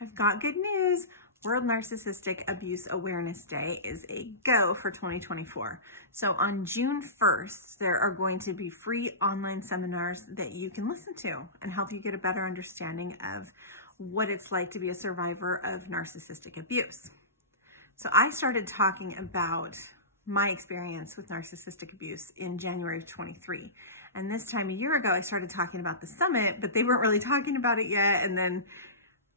I've got good news. World Narcissistic Abuse Awareness Day is a go for 2024. So on June 1st, there are going to be free online seminars that you can listen to and help you get a better understanding of what it's like to be a survivor of narcissistic abuse. So I started talking about my experience with narcissistic abuse in January of 23. And this time a year ago, I started talking about the summit, but they weren't really talking about it yet. And then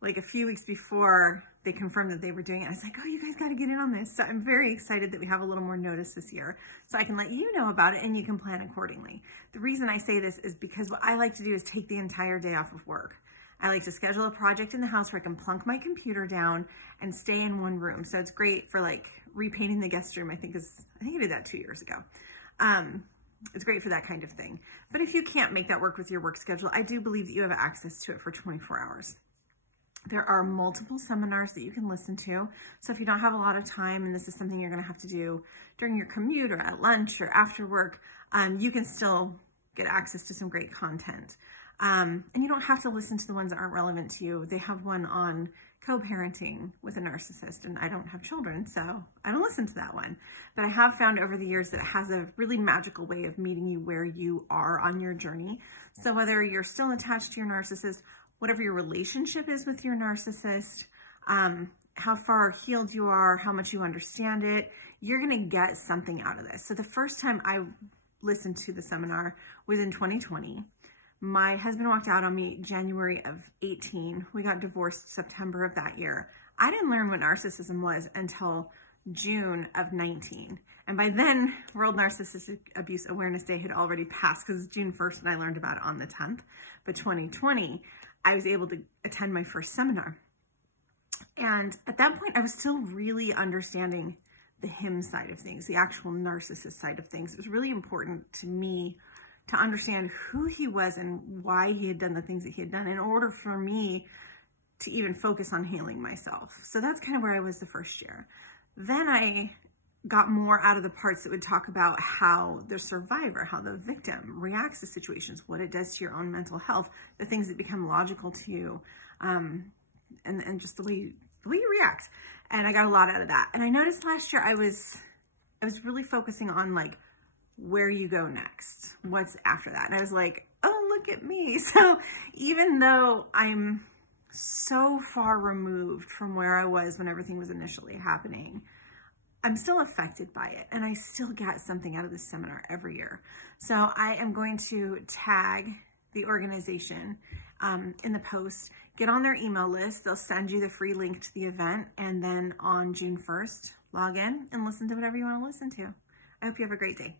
like a few weeks before they confirmed that they were doing it, I was like, oh, you guys got to get in on this. So I'm very excited that we have a little more notice this year so I can let you know about it and you can plan accordingly. The reason I say this is because what I like to do is take the entire day off of work. I like to schedule a project in the house where I can plunk my computer down and stay in one room. So it's great for like repainting the guest room. I think I did that 2 years ago. It's great for that kind of thing. But if you can't make that work with your work schedule, I do believe that you have access to it for 24 hours. There are multiple seminars that you can listen to. So if you don't have a lot of time and this is something you're going to have to do during your commute or at lunch or after work, you can still get access to some great content. And you don't have to listen to the ones that aren't relevant to you. They have one on co-parenting with a narcissist, and I don't have children, so I don't listen to that one. But I have found over the years that it has a really magical way of meeting you where you are on your journey. So whether you're still attached to your narcissist, whatever your relationship is with your narcissist, how far healed you are, how much you understand it, you're gonna get something out of this. So the first time I listened to the seminar was in 2020. My husband walked out on me January of 18. We got divorced September of that year. I didn't learn what narcissism was until June of 19. And by then, World Narcissistic Abuse Awareness Day had already passed because it's June 1st and I learned about it on the 10th. But 2020, I was able to attend my first seminar. And at that point, I was still really understanding the him side of things, the actual narcissist side of things. It was really important to me to understand who he was and why he had done the things that he had done in order for me to even focus on healing myself. So that's kind of where I was the first year. Then I got more out of the parts that would talk about how the survivor, how the victim reacts to situations, what it does to your own mental health, the things that become logical to you, and just the way you react. And I got a lot out of that. And I noticed last year I was really focusing on like where you go next, what's after that. And I was like, oh, look at me. So even though I'm so far removed from where I was when everything was initially happening, I'm still affected by it, and I still get something out of this seminar every year. So I am going to tag the organization in the post, get on their email list. They'll send you the free link to the event, and then on June 1st, log in and listen to whatever you want to listen to. I hope you have a great day.